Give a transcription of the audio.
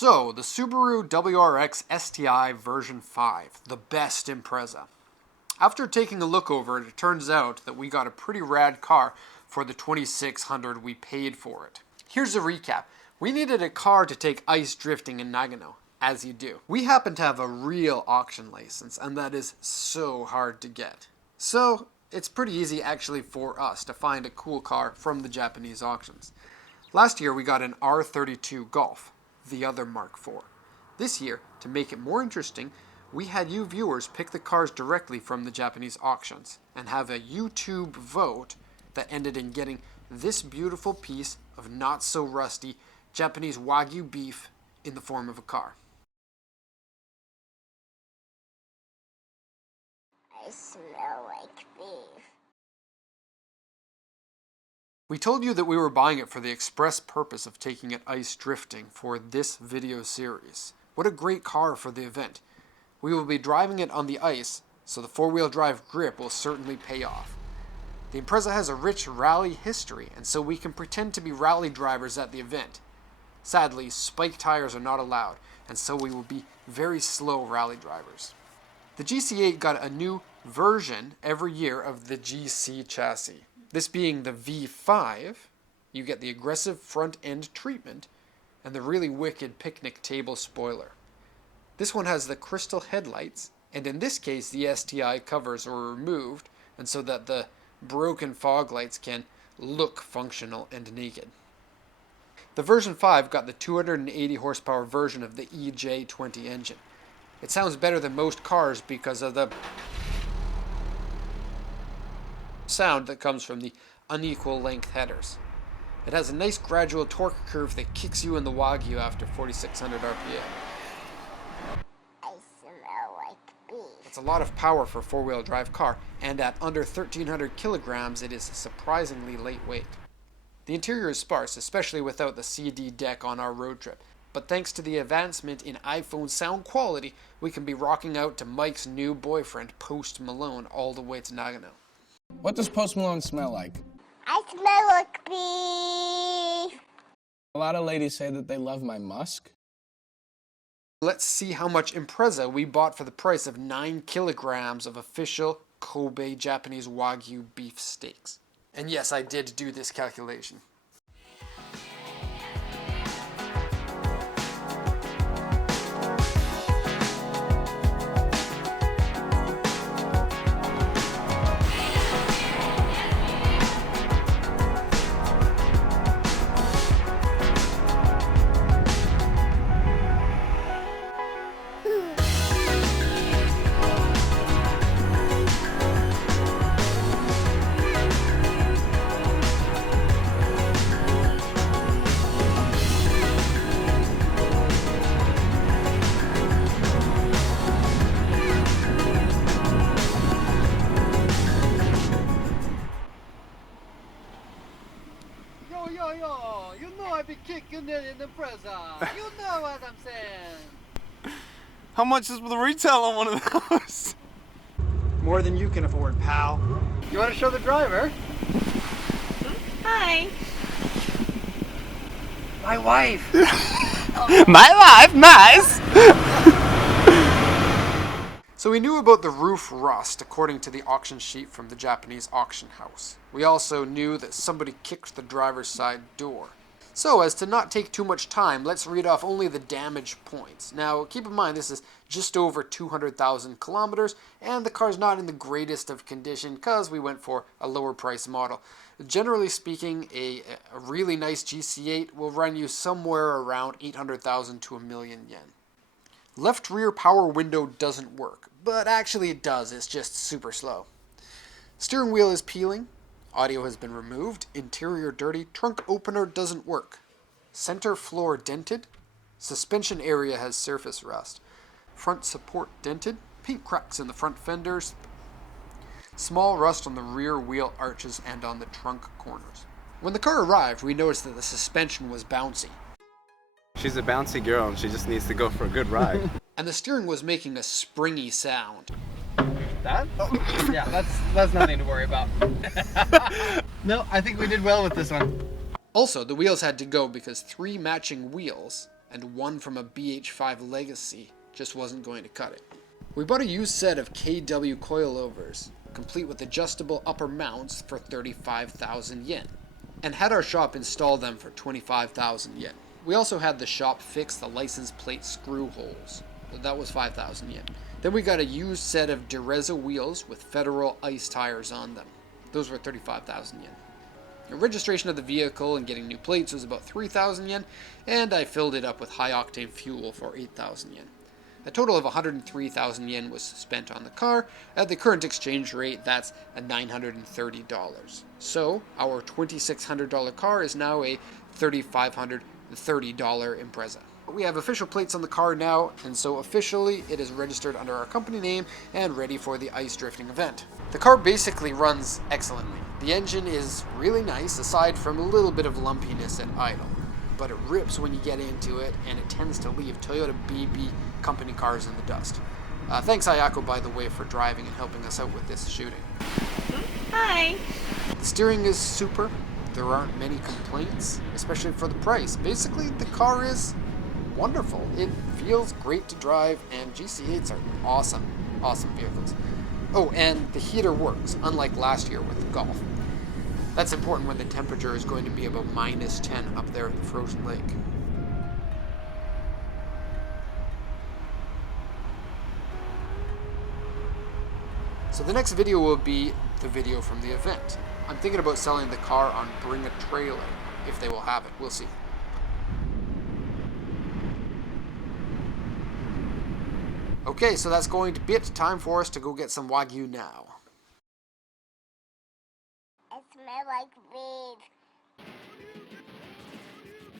So, the Subaru WRX STi version 5, the best Impreza. After taking a look over it, it turns out that we got a pretty rad car for the $2,600 we paid for it. Here's a recap. We needed a car to take ice drifting in Nagano, as you do. We happen to have a real auction license, and that is so hard to get. So, it's pretty easy actually for us to find a cool car from the Japanese auctions. Last year we got an R32 Golf, the other Mark IV. This year, to make it more interesting, we had you viewers pick the cars directly from the Japanese auctions and have a YouTube vote that ended in getting this beautiful piece of not so rusty Japanese Wagyu beef in the form of a car. I smell like beef. We told you that we were buying it for the express purpose of taking it ice drifting for this video series. What a great car for the event. We will be driving it on the ice, so the four-wheel drive grip will certainly pay off. The Impreza has a rich rally history, and so we can pretend to be rally drivers at the event. Sadly, spike tires are not allowed, and so we will be very slow rally drivers. The GC8 got a new version every year of the GC chassis. This being the V5, you get the aggressive front end treatment and the really wicked picnic table spoiler. This one has the crystal headlights, and in this case the STi covers were removed, and so that the broken fog lights can look functional and naked. The version 5 got the 280 horsepower version of the EJ20 engine. It sounds better than most cars because of the sound that comes from the unequal length headers. It has a nice gradual torque curve that kicks you in the Wagyu after 4,600 RPM. I smell like beef. It's a lot of power for a four-wheel drive car, and at under 1,300 kilograms it is surprisingly lightweight. The interior is sparse, especially without the CD deck on our road trip. But thanks to the advancement in iPhone sound quality, we can be rocking out to Mike's new boyfriend, Post Malone, all the way to Nagano. What does Post Malone smell like? I smell like beef. A lot of ladies say that they love my musk. Let's see how much Impreza we bought for the price of 9 kilograms of official Kobe Japanese Wagyu beef steaks. And yes, I did do this calculation. Yo, you know I be kicking it in the Impreza. You know what I'm saying. How much is the retail on one of those? More than you can afford, pal. You want to show the driver? Hi. My wife. My life, nice! So we knew about the roof rust according to the auction sheet from the Japanese auction house. We also knew that somebody kicked the driver's side door. So as to not take too much time, let's read off only the damage points. Now keep in mind this is just over 200,000 kilometers and the car's not in the greatest of condition because we went for a lower price model. Generally speaking, a really nice GC8 will run you somewhere around 800,000 to $1,000,000 yen. Left rear power window doesn't work, but actually it does, it's just super slow. Steering wheel is peeling, audio has been removed, interior dirty, trunk opener doesn't work. Center floor dented, suspension area has surface rust. Front support dented, paint cracks in the front fenders, small rust on the rear wheel arches and on the trunk corners. When the car arrived, we noticed that the suspension was bouncy. She's a bouncy girl and she just needs to go for a good ride. And the steering was making a springy sound. That? Oh, yeah, that's nothing to worry about. No, I think we did well with this one. Also, the wheels had to go because 3 matching wheels and one from a BH5 Legacy just wasn't going to cut it. We bought a used set of KW Coil Overs, complete with adjustable upper mounts for 35,000 yen, and had our shop install them for 25,000 yen. We also had the shop fix the license plate screw holes. That was 5,000 yen. Then we got a used set of Dureza wheels with Federal ice tires on them. Those were 35,000 yen. The registration of the vehicle and getting new plates was about 3,000 yen, and I filled it up with high-octane fuel for 8,000 yen. A total of 103,000 yen was spent on the car. At the current exchange rate, that's $930. So, our $2,600 car is now a $3,530 Impreza. We have official plates on the car now, and so officially it is registered under our company name and ready for the ice drifting event. The car basically runs excellently. The engine is really nice, aside from a little bit of lumpiness at idle, but it rips when you get into it, and it tends to leave Toyota BB company cars in the dust. Thanks Ayako, by the way, for driving and helping us out with this shooting. Hi. The steering is super. There aren't many complaints, especially for the price. Basically, the car is wonderful. It feels great to drive, and GC8s are awesome vehicles. Oh, and the heater works, unlike last year with the Golf. That's important when the temperature is going to be about -10 up there at the frozen lake. So the next video will be the video from the event. I'm thinking about selling the car on Bring a Trailer, if they will have it. We'll see. Okay, so that's going to be it. Time for us to go get some Wagyu now. I smell like beef.